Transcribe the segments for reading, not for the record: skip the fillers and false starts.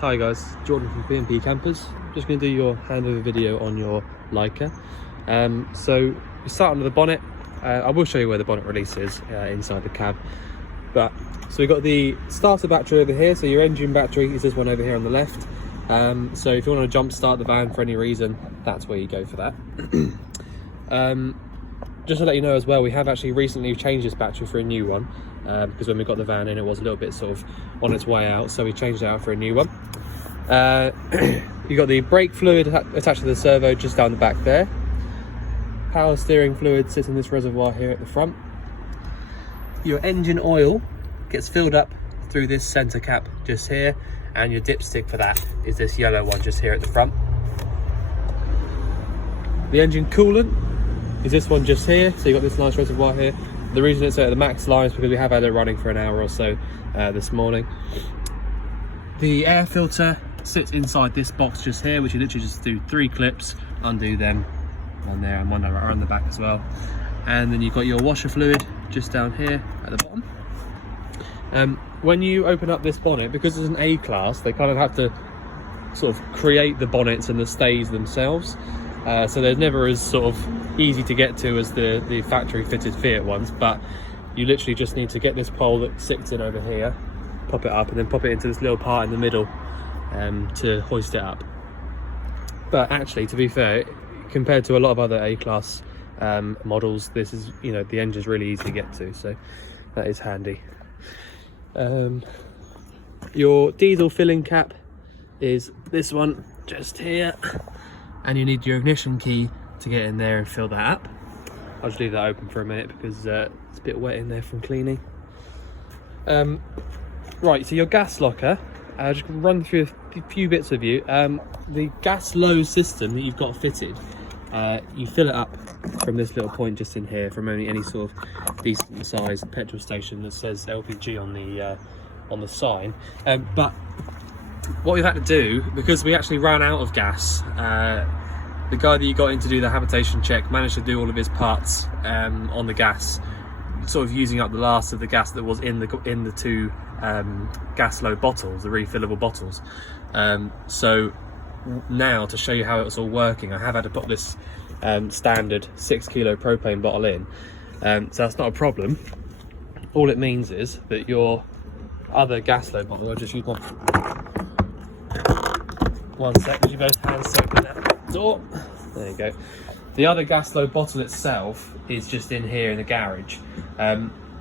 Hi guys, Jordan from P&P Campers. Just going to do your handover video on your Laika. So we start under the bonnet. I will show you where the bonnet release is inside the cab. So we've got the starter battery over here. So your engine battery is this one over here on the left. So if you want to jump start the van for any reason, that's where you go for that. Just to let you know as well, we have actually recently changed this battery for a new one, because when we got the van in, it was a little bit sort of on its way out, so we changed it out for a new one. You've got the brake fluid attached to the servo just down the back there. Power steering fluid sits in this reservoir here at the front. Your engine oil gets filled up through this center cap just here, and your dipstick for that is this yellow one just here at the front. The engine coolant is this one just here, so you've got this nice reservoir here. The reason it's at the max line is because we have had it running for an hour or so this morning. The air filter sits inside this box just here, which you literally just do 3 clips, undo them, one there and one around the back as well. And then you've got your washer fluid just down here at the bottom. When you open up this bonnet, because it's an A-class, they kind of have to sort of create the bonnets and the stays themselves. So they're never as sort of easy to get to as the factory fitted Fiat ones, but you literally just need to get this pole that sits in over here, pop it up, and then pop it into this little part in the middle to hoist it up. But actually, to be fair, compared to a lot of other A-class models, this is, you know, the engine's really easy to get to, so that is handy. Your diesel filling cap is this one just here, and you need your ignition key to get in there and fill that up. I'll just leave that open for a minute because it's a bit wet in there from cleaning. Right, so your gas locker, just run through a few bits with you. The gas low system that you've got fitted, you fill it up from this little point just in here from only any sort of decent sized petrol station that says LPG on the sign. But what we've had to do, because we actually ran out of gas, the guy that you got in to do the habitation check managed to do all of his parts on the gas, sort of using up the last of the gas that was in the 2 gas low bottles, the refillable bottles. So now, to show you how it's all working, I have had to put this standard 6 kilo propane bottle in, so that's not a problem. All it means is that your other gas low bottle, I'll just use one sec, because you both hands open that door. There you go. The other gas low bottle itself is just in here in the garage.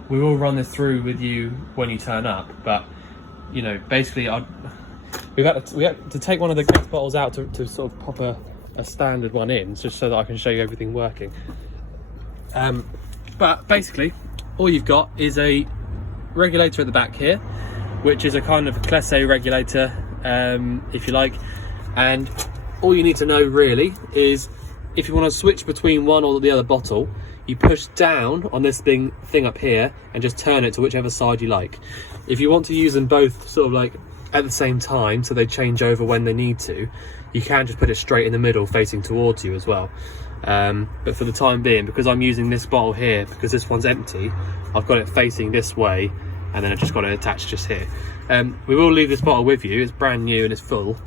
We will run this through with you when you turn up, but you know, basically we had to take one of the gas bottles out to sort of pop a standard one in, just so that I can show you everything working. But basically all you've got is a regulator at the back here, which is a kind of a Classe A regulator, if you like, and all you need to know really is if you want to switch between one or the other bottle, you push down on this thing up here and just turn it to whichever side you like. If you want to use them both sort of like at the same time, so they change over when they need to, you can just put it straight in the middle facing towards you as well. But for the time being, because I'm using this bottle here, because this one's empty, I've got it facing this way, and then I've just got it attached just here. We will leave this bottle with you. It's brand new and it's full,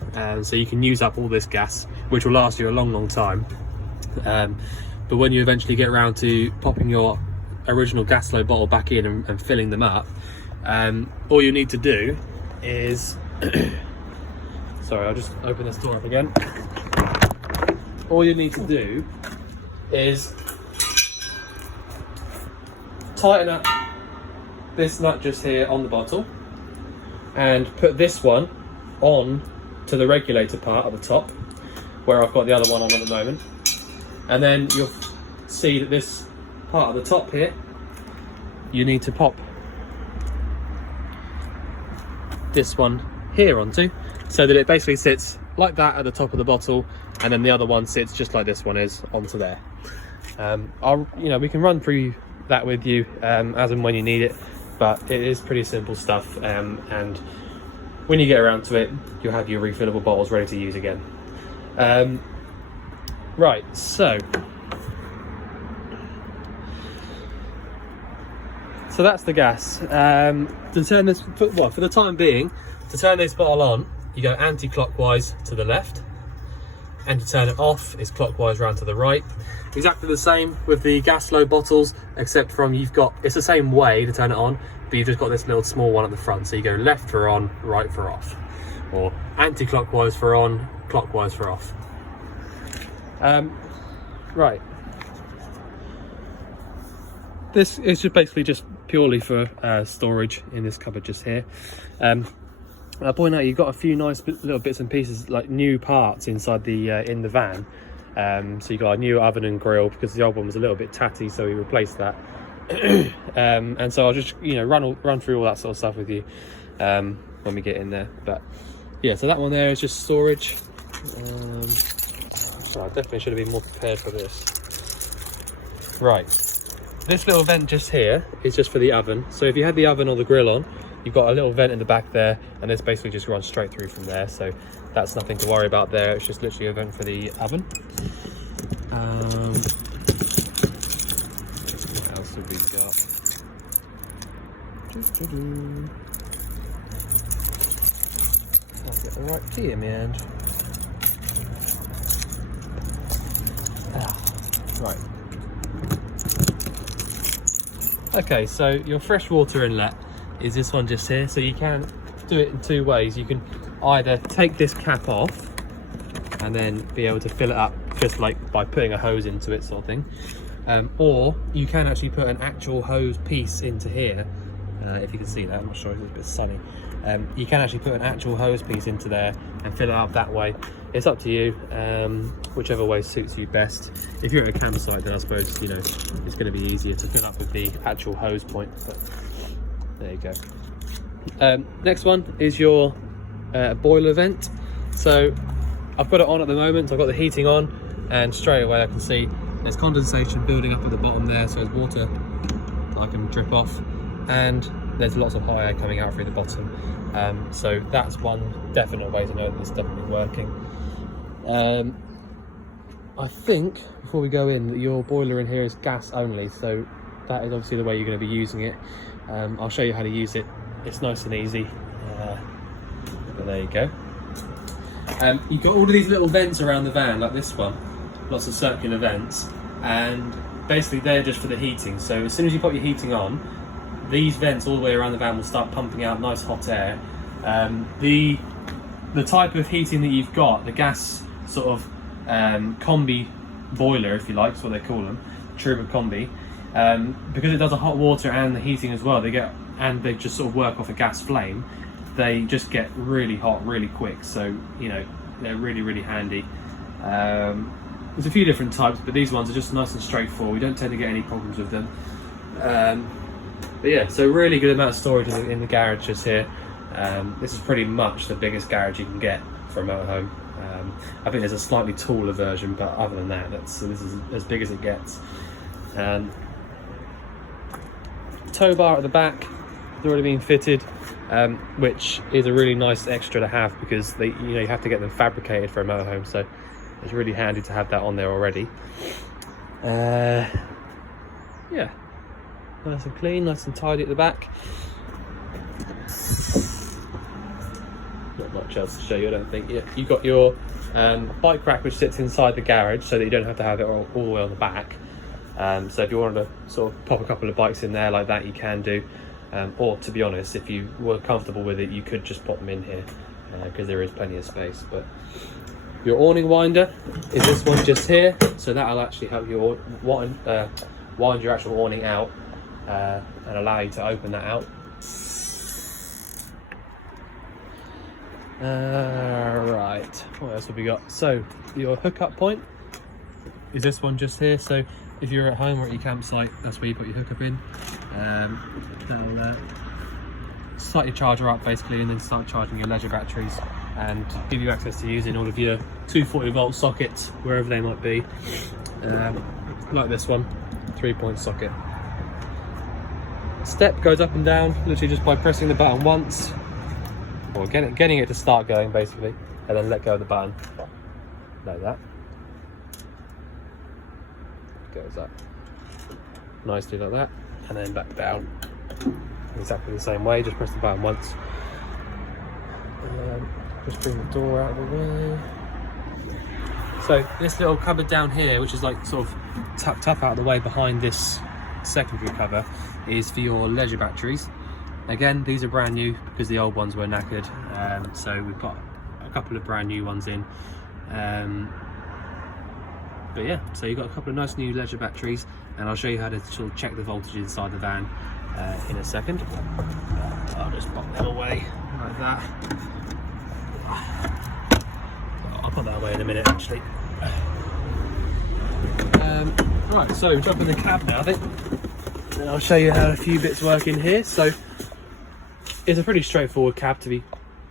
so you can use up all this gas, which will last you a long time. But when you eventually get around to popping your original gas low bottle back in and filling them up, all you need to do is sorry, I'll just open this door up again. All you need to do is tighten up this nut just here on the bottle and put this one on to the regulator part at the top, where I've got the other one on at the moment, and then you'll see that this part at the top here, you need to pop this one here onto, so that it basically sits like that at the top of the bottle, and then the other one sits just like this one is onto there. We can run through that with you as and when you need it, but it is pretty simple stuff, and when you get around to it, you'll have your refillable bottles ready to use again. Right, so that's the gas. To turn this, for the time being, to turn this bottle on, you go anti-clockwise to the left, and to turn it off is clockwise round to the right. Exactly the same with the gas flow bottles, except from it's the same way to turn it on, but you've just got this little small one at the front. So you go left for on, right for off, or anti-clockwise for on, clockwise for off. Right. This is just basically just purely for storage in this cupboard just here. I'll point out you've got a few nice little bits and pieces, like new parts inside the in the van. So you've got a new oven and grill because the old one was a little bit tatty, so we replaced that. And so I'll just run through all that sort of stuff with you when we get in there. But yeah, so that one there is just storage. So I definitely should have been more prepared for this. Right, this little vent just here is just for the oven. So if you had the oven or the grill on, you've got a little vent in the back there, and this basically just runs straight through from there. So that's nothing to worry about there. It's just literally a vent for the oven. What else have we got? I'll get the right key in the end. Right. Okay, so your freshwater inlet is this one just here. So you can do it in two ways. You can either take this cap off and then be able to fill it up just like by putting a hose into it, sort of thing. Or you can actually put an actual hose piece into here. If you can see that, I'm not sure, it's a bit sunny. You can actually put an actual hose piece into there and fill it up that way. It's up to you, whichever way suits you best. If you're at a campsite, then I suppose it's going to be easier to fill up with the actual hose point. But there you go. Next one is your boiler vent. So I've got it on at the moment. I've got the heating on, and straight away I can see there's condensation building up at the bottom there, so there's water I can drip off, and there's lots of hot air coming out through the bottom. So that's one definite way to know that it's definitely working. I think before we go in that your boiler in here is gas only, so that is obviously the way you're going to be using it. I'll show you how to use it. It's nice and easy. But there you go. You've got all of these little vents around the van, like this one, lots of circular vents, and basically they're just for the heating. So as soon as you put your heating on, these vents all the way around the van will start pumping out nice hot air. The type of heating that you've got, the gas sort of combi boiler, if you like, that's what they call them, turbo combi, because it does the hot water and the heating as well, they just sort of work off a gas flame. They just get really hot really quick, so they're really, really handy. There's a few different types, but these ones are just nice and straightforward. We don't tend to get any problems with them. But yeah, so really good amount of storage in the garage just here. This is pretty much the biggest garage you can get for a motorhome. I think there's a slightly taller version, but other than that, this is as big as it gets. Tow bar at the back has already been fitted, which is a really nice extra to have because you have to get them fabricated for a motorhome, so it's really handy to have that on there already. Yeah, nice and clean, nice and tidy at the back. Not much else to show you, I don't think. Yeah, you've got your bike rack which sits inside the garage so that you don't have to have it all the way on the back. So if you wanted to sort of pop a couple of bikes in there like that, you can do. Or to be honest, if you were comfortable with it, you could just pop them in here because there is plenty of space. But your awning winder is this one just here, so that'll actually help you wind your actual awning out and allow you to open that out. Right, what else have we got? So your hookup point is this one just here. So if you're at home or at your campsite, that's where you put your hookup in. That'll start your charger up basically, and then start charging your leisure batteries and give you access to using all of your 240 volt sockets wherever they might be. Like this one, 3-point socket. Step goes up and down literally just by pressing the button once, or getting it to start going basically, and then let go of the button like that. Goes up nicely like that, and then back down exactly the same way. Just press the button once. Just bring the door out of the way. So this little cupboard down here, which is like sort of tucked up out of the way behind this secondary cover, is for your leisure batteries. Again, these are brand new because the old ones were knackered, so we've got a couple of brand new ones in. But yeah, so you've got a couple of nice new leisure batteries, and I'll show you how to sort of check the voltage inside the van in a second. I'll just pop that away like that. I'll put that away in a minute actually. Right, so jump in the cab now then, and I'll show you how a few bits work in here. So it's a pretty straightforward cab, to be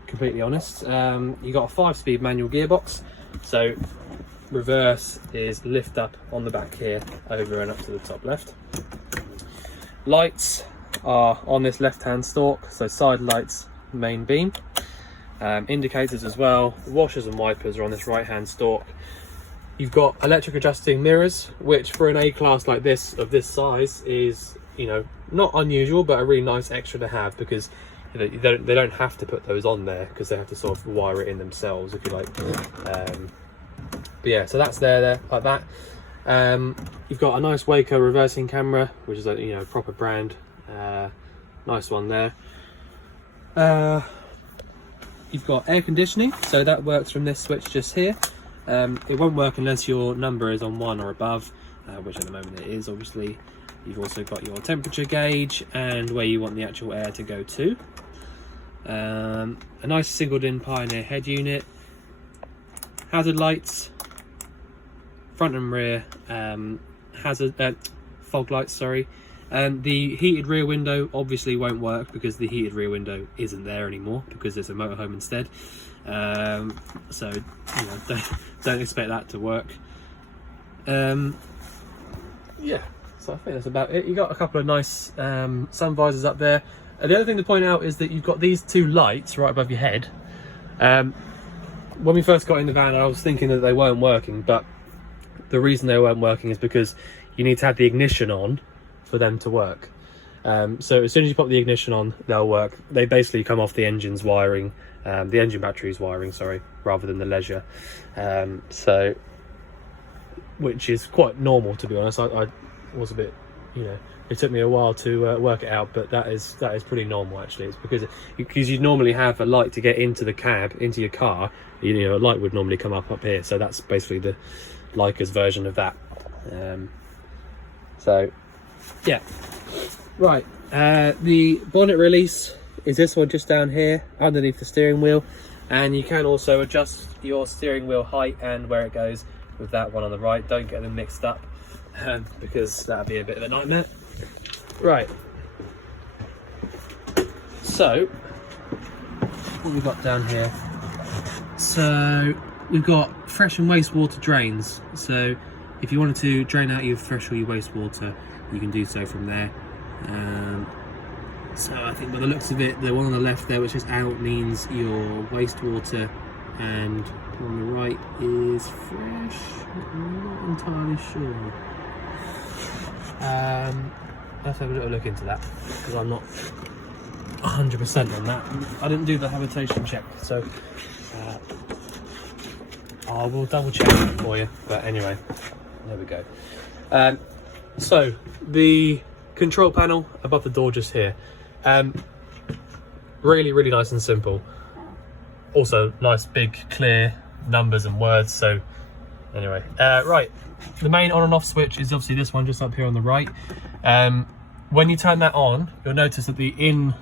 completely honest. You've got a 5-speed manual gearbox, so reverse is lift up on the back here, over and up to the top left. Lights are on this left hand stalk, so side lights, main beam. Indicators as well. Washers and wipers are on this right hand stalk. You've got electric adjusting mirrors, which for an A-class like this, of this size, is, you know, not unusual, but a really nice extra to have, because you know, they don't have to put those on there because they have to sort of wire it in themselves, if you like. But yeah, so that's there like that. You've got a nice Waco reversing camera, which is a, you know, proper brand. Nice one there. You've got air conditioning, so that works from this switch just here. It won't work unless your number is on 1 or above, which at the moment it is, obviously. You've also got your temperature gauge and where you want the actual air to go to. A nice singled in Pioneer head unit. Hazard lights, front and rear fog lights, sorry. The heated rear window obviously won't work because the heated rear window isn't there anymore because it's a motorhome instead. So you know, don't expect that to work. Yeah, so I think that's about it. You got a couple of nice sun visors up there. The other thing to point out is that you've got these 2 lights right above your head. When we first got in the van, I was thinking that they weren't working, but the reason they weren't working is because you need to have the ignition on for them to work. So as soon as you pop the ignition on, they'll work. They basically come off the engine's wiring, the engine battery's wiring, sorry, rather than the leisure. So, which is quite normal, to be honest. I was a bit, you know, it took me a while to work it out, but that is pretty normal actually. It's because you normally have a light to get into the cab, into your car. You know, a light would normally come up here, so that's basically the Laika's version of that. So yeah, right. The bonnet release is this one just down here underneath the steering wheel, and you can also adjust your steering wheel height and where it goes with that one on the right. Don't get them mixed up because that'd be a bit of a nightmare. Right, so what we've got down here, so we've got fresh and wastewater drains. So if you wanted to drain out your fresh or your wastewater, you can do so from there. So I think by the looks of it, the one on the left there which is out means your wastewater, and on the right is fresh. I'm not entirely sure. Let's have a little look into that because I'm not 100% on that. I didn't do the habitation check, so I will double check it for you. But anyway, there we go. So the control panel above the door just here, really nice and simple. Also nice big clear numbers and words. So anyway, right, the main on and off switch is obviously this one just up here on the right. When you turn that on, you'll notice that the in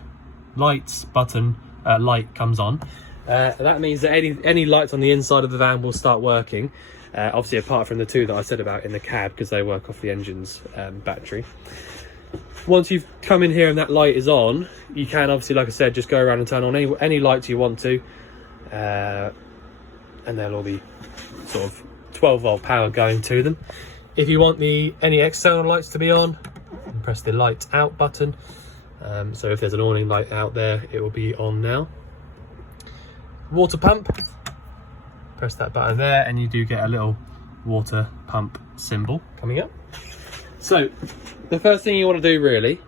lights button light comes on. That means that any lights on the inside of the van will start working, obviously apart from the 2 that I said about in the cab because they work off the engine's battery. Once you've come in here and that light is on, you can obviously, like I said, just go around and turn on any lights you want to, and they'll all be sort of 12-volt power going to them. If you want any external lights to be on, press the light out button. So if there's an awning light out there, it will be on now. Water pump, press that button there and you do get a little water pump symbol coming up. So the first thing you want to do really,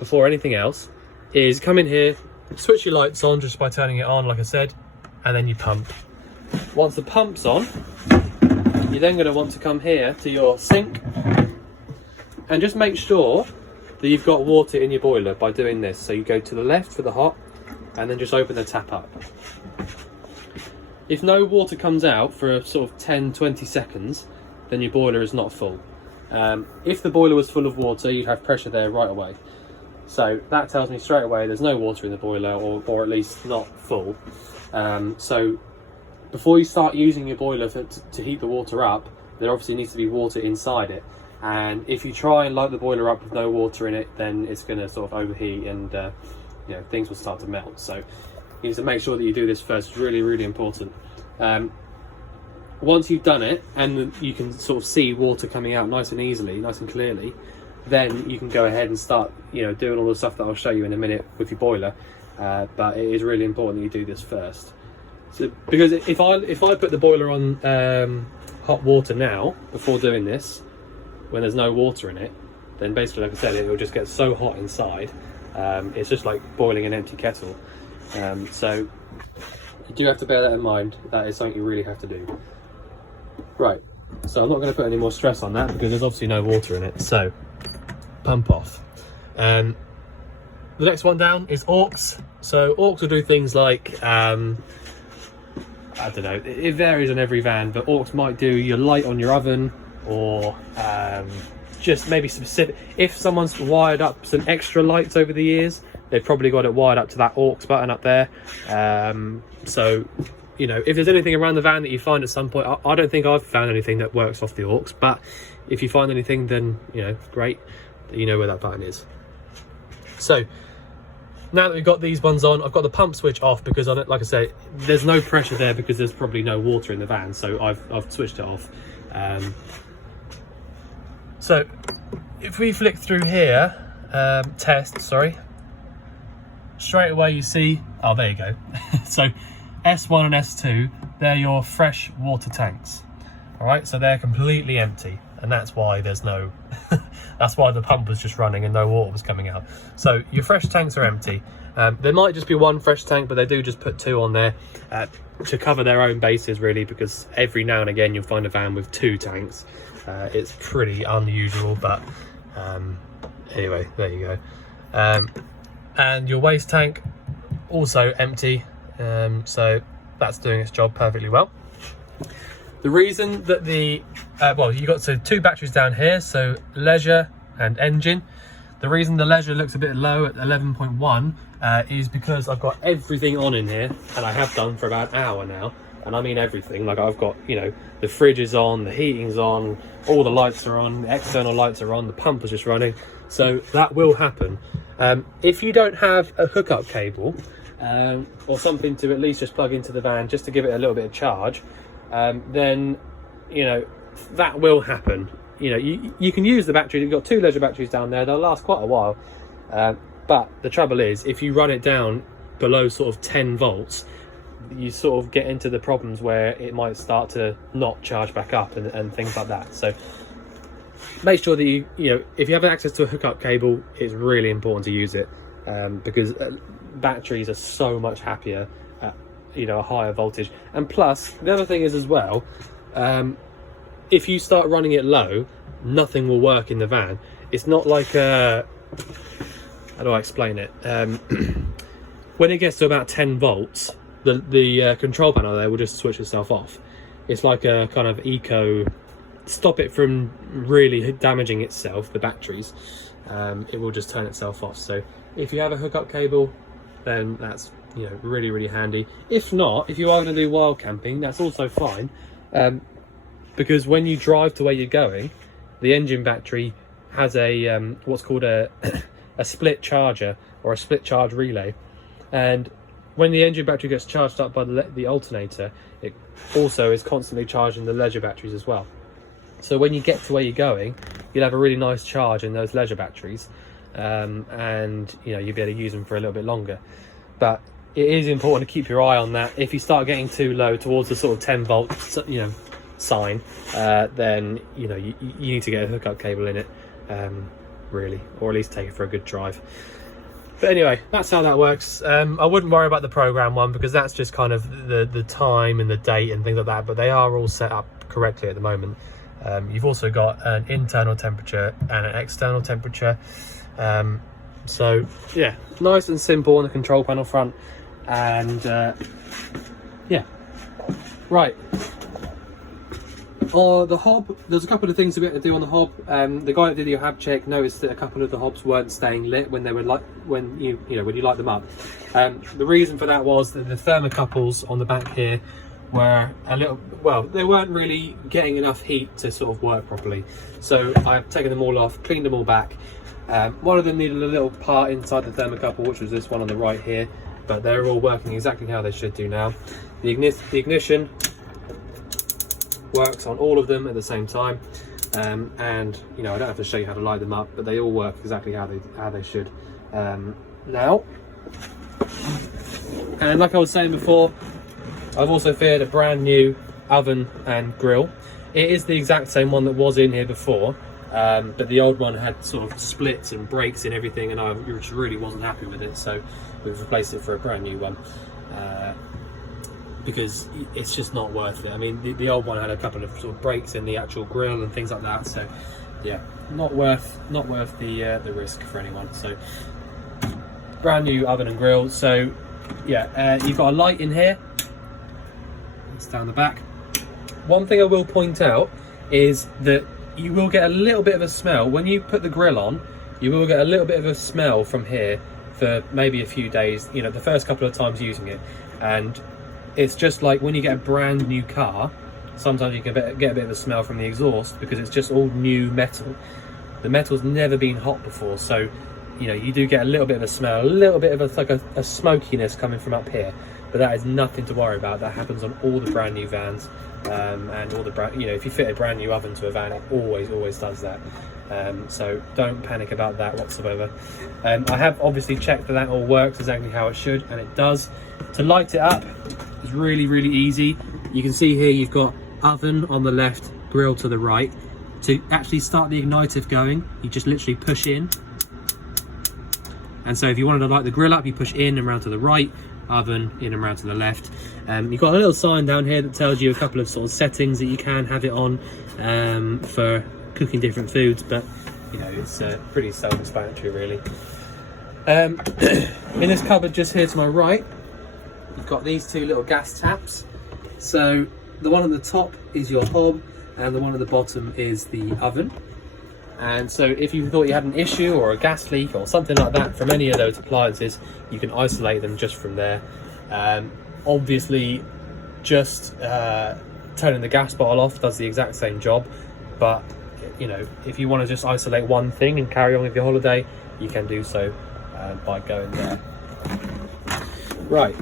before anything else, is come in here, switch your lights on just by turning it on, like I said. and then you pump. Once the pump's on, you're then going to want to come here to your sink and just make sure that you've got water in your boiler by doing this. So you go to the left for the hot and then just open the tap up. If no water comes out for a sort of 10-20 seconds, then your boiler is not full. If the boiler was full of water, you'd have pressure there right away. So that tells me straight away there's no water in the boiler, or at least not full. So before you start using your boiler to heat the water up, there obviously needs to be water inside it. And if you try and light the boiler up with no water in it, then it's going to sort of overheat and you know, things will start to melt. So you need to make sure that you do this first. It's really, really important. Once you've done it and you can sort of see water coming out nice and easily, nice and clearly, then you can go ahead and start, you know, doing all the stuff that I'll show you in a minute with your boiler. But it is really important that you do this first. So, because if I put the boiler on hot water now before doing this, when there's no water in it, then basically, like I said, it will just get so hot inside. It's just like boiling an empty kettle. So you do have to bear that in mind. That is something you really have to do. Right, so I'm not going to put any more stress on that because there's obviously no water in it. So pump off. The next one down is aux. So aux will do things like I don't know, it varies on every van, but aux might do your light on your oven, or just maybe specific. If someone's wired up some extra lights over the years, they've probably got it wired up to that aux button up there. So, you know, if there's anything around the van that you find at some point, I don't think I've found anything that works off the aux, but if you find anything, then, you know, great, you know where that button is. So now that we've got these ones on, I've got the pump switch off because on it, like I say, there's no pressure there because there's probably no water in the van, so I've switched it off. So if we flick through here, test, sorry, straight away you see, oh, there you go. So S1 and S2, they're your fresh water tanks. All right, so they're completely empty, and that's why there's no, that's why the pump was just running and no water was coming out. So your fresh tanks are empty. There might just be one fresh tank, but they do just put two on there to cover their own bases, really, because every now and again you'll find a van with two tanks. It's pretty unusual, but anyway, there you go. And your waste tank, also empty, so that's doing its job perfectly well. The reason that the, well, you got two batteries down here, so leisure and engine. The reason the leisure looks a bit low at 11.1 is because I've got everything on in here, and I have done for about an hour now. And I mean everything, like I've got, you know, the fridge is on, the heating's on, all the lights are on, the external lights are on, the pump is just running. So that will happen. If you don't have a hookup cable or something to at least just plug into the van just to give it a little bit of charge, then, you know, that will happen. You know, you can use the battery. You've got two leisure batteries down there. They'll last quite a while. But the trouble is, if you run it down below sort of 10 volts, you sort of get into the problems where it might start to not charge back up and things like that. So make sure that you know, if you have access to a hookup cable, it's really important to use it, because batteries are so much happier at, you know, a higher voltage. And plus, the other thing is as well, if you start running it low, nothing will work in the van. It's not like how do I explain it? When it gets to about 10 volts, the control panel there will just switch itself off. It's like a kind of stop it from really damaging itself, the batteries. It will just turn itself off. So if you have a hookup cable, then that's, you know, really, really handy. If not, if you are going to do wild camping, that's also fine, because when you drive to where you're going, the engine battery has a what's called a split charger, or a split charge relay, and when the engine battery gets charged up by the alternator, it also is constantly charging the leisure batteries as well. So when you get to where you're going, you'll have a really nice charge in those leisure batteries, and, you know, you'll be able to use them for a little bit longer. But it is important to keep your eye on that. If you start getting too low towards the sort of 10 volt, you know, sign, then, you know, you need to get a hookup cable in it, really, or at least take it for a good drive. But anyway, that's how that works. I wouldn't worry about the program one because that's just kind of the time and the date and things like that, but they are all set up correctly at the moment. You've also got an internal temperature and an external temperature. So yeah, nice and simple on the control panel front. And yeah, right. Or the hob, there's a couple of things we had to do on the hob. The guy that did your hab check noticed that a couple of the hobs weren't staying lit when they were when you light them up. The reason for that was that the thermocouples on the back here were a little, well, they weren't really getting enough heat to sort of work properly. So I've taken them all off, cleaned them all back. One of them needed a little part inside the thermocouple, which was this one on the right here, but they're all working exactly how they should do now. The ignition works on all of them at the same time, and I don't have to show you how to light them up, but they all work exactly how they should now. And like I was saying before, I've also fitted a brand new oven and grill. It is the exact same one that was in here before, but the old one had sort of splits and breaks and everything, and I just really wasn't happy with it, so we've replaced it for a brand new one. Because it's just not worth it. I mean, the old one had a couple of sort of breaks in the actual grill and things like that. So, yeah, not worth the risk for anyone. So, brand new oven and grill. So, yeah, you've got a light in here. It's down the back. One thing I will point out is that you will get a little bit of a smell when you put the grill on. You will get a little bit of a smell from here for maybe a few days. The first couple of times using it, and it's just like when you get a brand new car, sometimes you can get a bit of a smell from the exhaust because it's just all new metal. The metal's never been hot before, so you do get a little bit of a smell, a little bit of a smokiness coming from up here, but that is nothing to worry about. That happens on all the brand new vans, and all the brand, if you fit a brand new oven to a van, it always does that. So don't panic about that whatsoever. I have obviously checked that all works exactly how it should, and it does. To light it up, it's really easy. You can see here you've got oven on the left, grill to the right. To actually start the igniter going, you just literally push in. And so if you wanted to light the grill up, you push in and round to the right, oven in and round to the left. You've got a little sign down here that tells you a couple of sort of settings that you can have it on for cooking different foods, but it's pretty self-explanatory really. In this cupboard just here to my right, you've got these two little gas taps. So the one on the top is your hob, and the one at the bottom is the oven. And so if you thought you had an issue or a gas leak or something like that from any of those appliances, you can isolate them just from there. Obviously, just turning the gas bottle off does the exact same job, but if you want to just isolate one thing and carry on with your holiday, you can do so by going there. Right,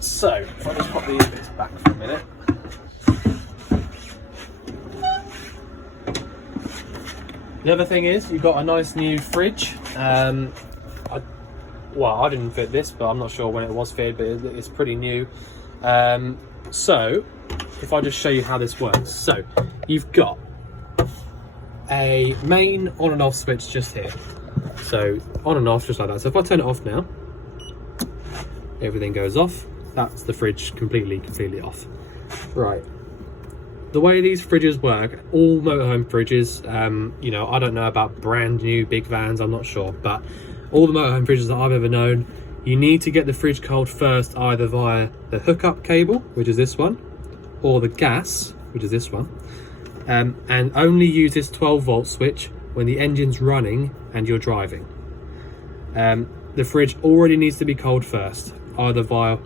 so if I just pop these bits back for a minute. The other thing is you've got a nice new fridge. I didn't fit this, but I'm not sure when it was fitted, but it's pretty new. So if I just show you how this works. So you've got a main on and off switch just here. So on and off just like that. So if I turn it off now, everything goes off. That's the fridge completely off. Right. The way these fridges work, all motorhome fridges, I don't know about brand new big vans, I'm not sure, but all the motorhome fridges that I've ever known, you need to get the fridge cold first, either via the hookup cable, which is this one, or the gas, which is this one, and only use this 12-volt switch when the engine's running and you're driving. The fridge already needs to be cold first, either via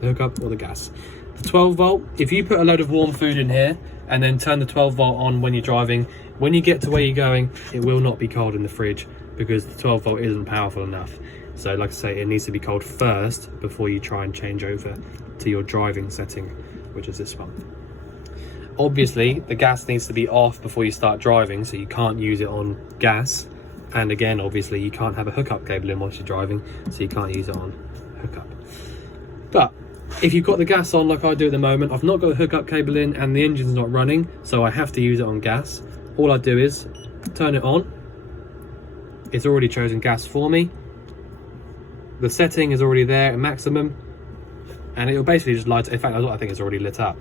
the hookup or the gas. The 12-volt, if you put a load of warm food in here and then turn the 12-volt on when you're driving, when you get to where you're going, it will not be cold in the fridge because the 12-volt isn't powerful enough. So like I say, it needs to be cold first before you try and change over to your driving setting, which is this one. Obviously, the gas needs to be off before you start driving, so you can't use it on gas. And again, obviously, you can't have a hookup cable in whilst you're driving, so you can't use it on hookup. But if you've got the gas on like I do at the moment, I've not got the hookup cable in and the engine's not running, so I have to use it on gas. All I do is turn it on. It's already chosen gas for me. the setting is already there at maximum, and it'll basically just light. In fact, I think it's already lit up.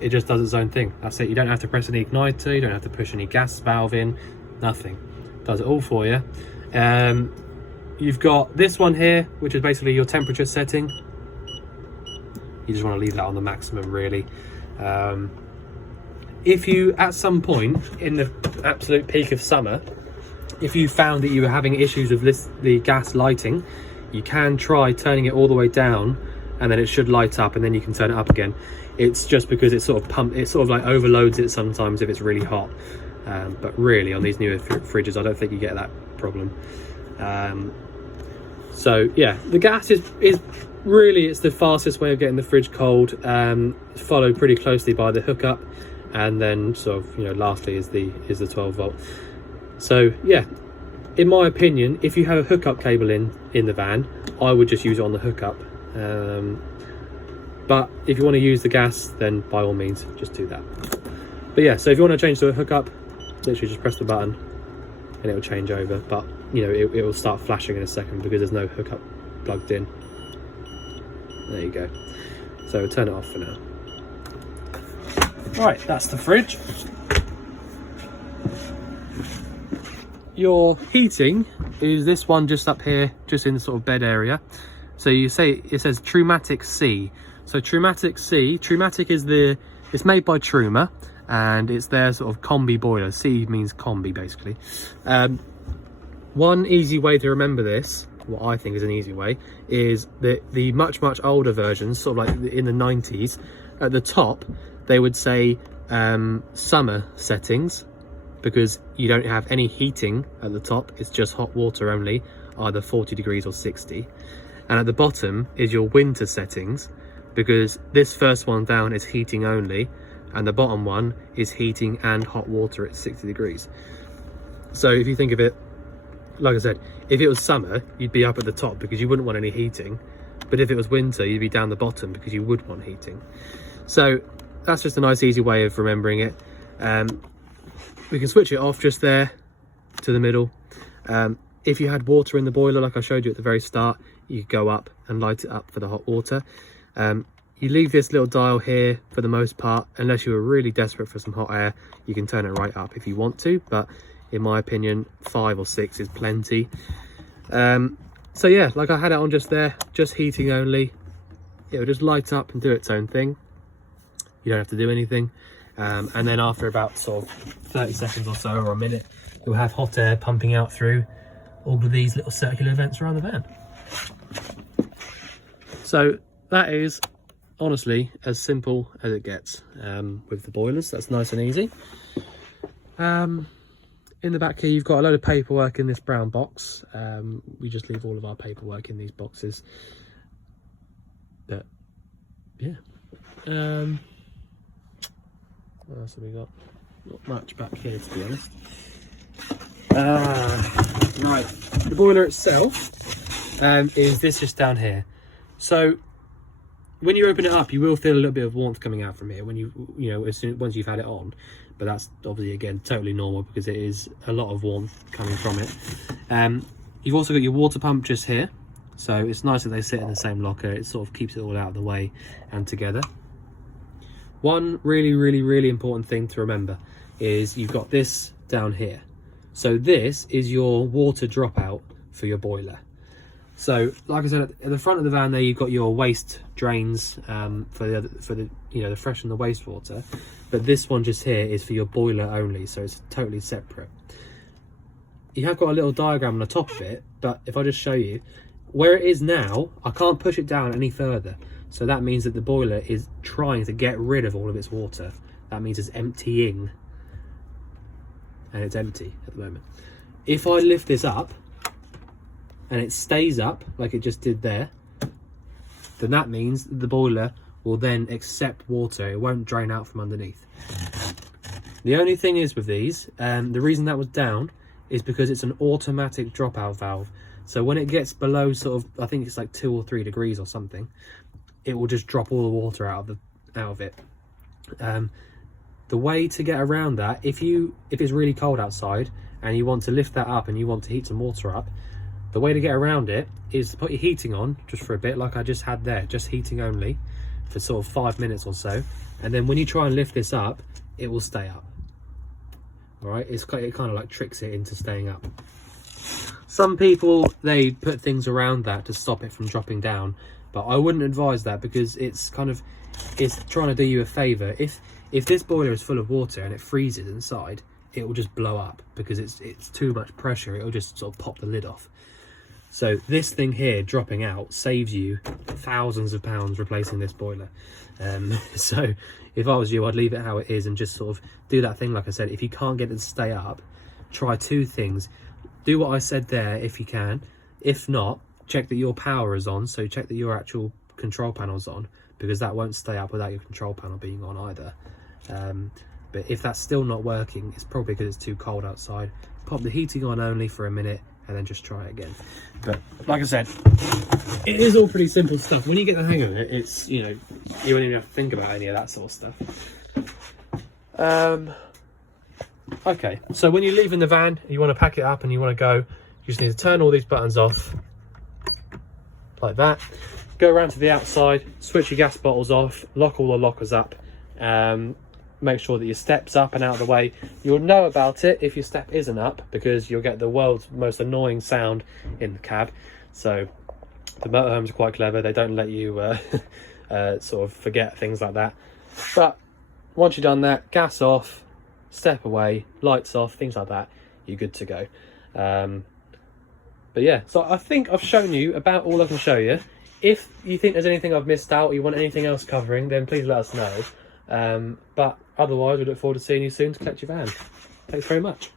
It just does its own thing. That's it. You don't have to press any igniter, you don't have to push any gas valve in, nothing. Does it all for you. You've got this one here, which is basically your temperature setting. You just want to leave that on the maximum, really. If you, at some point in the absolute peak of summer, if you found that you were having issues with the gas lighting, you can try turning it all the way down, and then it should light up, and then you can turn it up again. It's just because it sort of like overloads it sometimes if it's really hot. But really, on these newer fridges, I don't think you get that problem. So yeah, the gas is really, it's the fastest way of getting the fridge cold, followed pretty closely by the hookup, and then sort of, you know, lastly is the 12 volt. So yeah, in my opinion, if you have a hookup cable in the van, I would just use it on the hookup. But if you want to use the gas, then by all means just do that. But yeah, so if you want to change to a hookup, literally just press the button and it will change over. But you know, it will start flashing in a second because there's no hookup plugged in. There you go. So we'll turn it off for now. Right, that's the fridge. Your heating is this one just up here, just in the sort of bed area. So you say, it says Trumatic C. So Trumatic is it's made by Truma, and it's their sort of combi boiler. C means combi, basically. One easy way to remember this, what I think is an easy way, is that the much older versions, sort of like in the 90s, at the top they would say summer settings, because you don't have any heating at the top, it's just hot water only, either 40 degrees or 60. And at the bottom is your winter settings, because this first one down is heating only, and the bottom one is heating and hot water at 60 degrees. So if you think of it, like I said, if it was summer, you'd be up at the top because you wouldn't want any heating. But if it was winter, you'd be down the bottom because you would want heating. So that's just a nice easy way of remembering it. We can switch it off just there to the middle. If you had water in the boiler, like I showed you at the very start, you go up and light it up for the hot water. You leave this little dial here for the most part, unless you were really desperate for some hot air. You can turn it right up if you want to, but in my opinion 5 or 6 is plenty. So yeah, like I had it on just there, just heating only. It'll just light up and do its own thing. You don't have to do anything. And then after about sort of 30 seconds or so, or a minute, you'll have hot air pumping out through all of these little circular vents around the van. So that is honestly as simple as it gets with the boilers. That's nice and easy. In the back here, you've got a load of paperwork in this brown box. We just leave all of our paperwork in these boxes. But yeah. What else have we got? Not much back here, to be honest. Right, the boiler itself is this just down here. So when you open it up, you will feel a little bit of warmth coming out from here when once you've had it on. But that's obviously, again, totally normal because it is a lot of warmth coming from it. You've also got your water pump just here. So it's nice that they sit in the same locker. It sort of keeps it all out of the way and together. One really important thing to remember is you've got this down here. So this is your water dropout for your boiler. So like I said, at the front of the van there, you've got your waste drains for the fresh and the wastewater. But this one just here is for your boiler only, so it's totally separate. You have got a little diagram on the top of it, but if I just show you where it is now, I can't push it down any further. So that means that the boiler is trying to get rid of all of its water. That means it's emptying, and it's empty at the moment. If I lift this up and it stays up like it just did there, then that means the boiler will then accept water. It won't drain out from underneath. The only thing is with these, the reason that was down is because it's an automatic dropout valve. So when it gets below sort of, I think it's like 2 or 3 degrees or something, it will just drop all the water out of it. The way to get around that, if it's really cold outside and you want to lift that up and you want to heat some water up, The way to get around it is to put your heating on just for a bit, like I just had there, just heating only for sort of 5 minutes or so, and then when you try and lift this up, it will stay up. All right, it kind of like tricks it into staying up. Some people, they put things around that to stop it from dropping down, but I wouldn't advise that, because it's trying to do you a favor. If this boiler is full of water and it freezes inside, it will just blow up because it's too much pressure. It'll just sort of pop the lid off. So this thing here dropping out saves you thousands of pounds replacing this boiler. So if I was you, I'd leave it how it is and just sort of do that thing. Like I said, if you can't get it to stay up, try 2 things. Do what I said there if you can. If not, check that your power is on. So check that your actual control panel's on, because that won't stay up without your control panel being on either. But if that's still not working, it's probably because it's too cold outside. Pop the heating on only for a minute and then just try it again. But like I said, it is all pretty simple stuff. When you get the hang of it, it's, you know, you won't even have to think about any of that sort of stuff. Okay, so when you leave in the van, you want to pack it up and you want to go, you just need to turn all these buttons off like that. Go around to the outside, switch your gas bottles off, lock all the lockers up, make sure that your step's up and out of the way. You'll know about it if your step isn't up, because you'll get the world's most annoying sound in the cab. So the motorhomes are quite clever. They don't let you sort of forget things like that. But once you've done that, gas off, step away, lights off, things like that, you're good to go. But yeah, so I think I've shown you about all I can show you. If you think there's anything I've missed out or you want anything else covering, then please let us know. But otherwise, we look forward to seeing you soon to collect your van. Thanks very much.